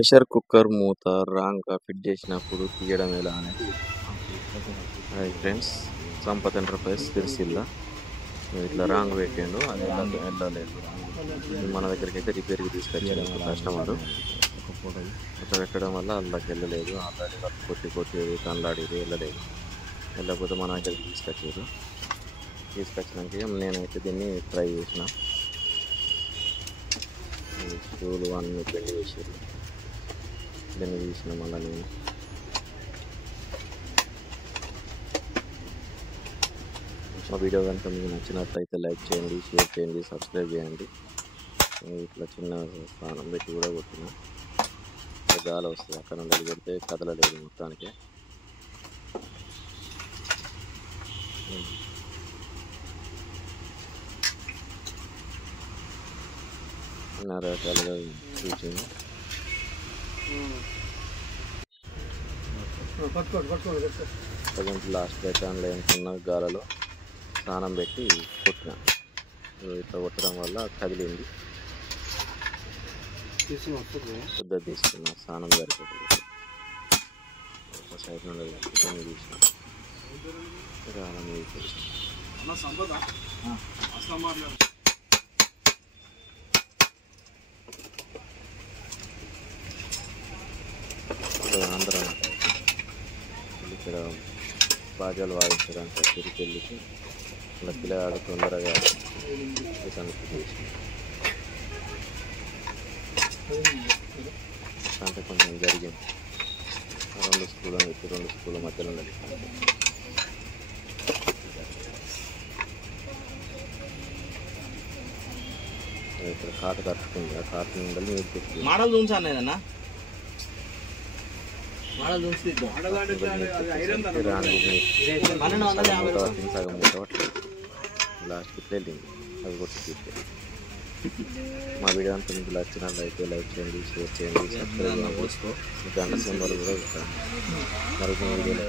Pressure cooker మూత రాంగ్‌గా fit చేసినప్పుడు తీయడం ఎలా అనేది hi friends, Sampath enterprise Sircilla. ఇట్లా రాంగ్ పెట్టిండు, అది వెళ్ళలేదు. మన దగ్గరికి అయితే రిపేర్కి తీసుకొచ్చాడు కస్టమరు. అట్లా పెట్టడం వల్ల అందులోకి వెళ్ళలేదు. ఆల్రెడీ వాళ్ళు కొట్టి కనలాడేది వెళ్ళకపోతే మన దగ్గరికి తీసుకొచ్చినాక నేనైతే దీన్ని ట్రై చేసిన. స్క్రూలు అన్నీ పెళ్లి చేసారు, దీన్ని తీసిన. మళ్ళీ నేను మా వీడియో కనుక మీకు నచ్చినట్లయితే లైక్ చేయండి, షేర్ చేయండి, సబ్స్క్రైబ్ చేయండి. ఇట్లా చిన్న స్థానం పెట్టి కూడా కొట్టిన గాలి వస్తుంది, అక్కడ నుండి పెడితే కదలలేదు మొత్తానికి. అన్ని రకాలుగా చూసింది. లాస్ట్ బెటాన్లో ఎంతున్న గాలలో స్నానం పెట్టి కొట్టిన. ఇట్లా కొట్టడం వల్ల కదిలింది, పెద్దది తీసుకున్నా. స్నానం సరిపోతుంది. ఒక సైడ్ నుండి తీసిన ఆంధ్ర ఇక్కడ బాజాలు వాయించడానికి తిరిగి ఇలా పిల్లగాడు తొందరగా కనుక చేసి అంటే కొంచెం జరిగింది. 2 స్కూల్ పెట్టి 2 స్కూల్ మధ్యలో ఉన్నది. ఇక్కడ కాటు కట్టుకుంది, ఆ కాటు నుండి నీరు పెట్టి మోడల్ చూసాను సగం మూట లాస్ట్కి వెళ్ళింది. అవి కొట్టి తీస్తే మా వీడియో అంతా మీకు నచ్చినట్లయితే లైక్ చేయండి, షేర్ చేయండి, సబ్స్క్రైబ్ చేయండి. గంట సింబల్ కూడా ఇస్తాను. మరొక వీడియోలో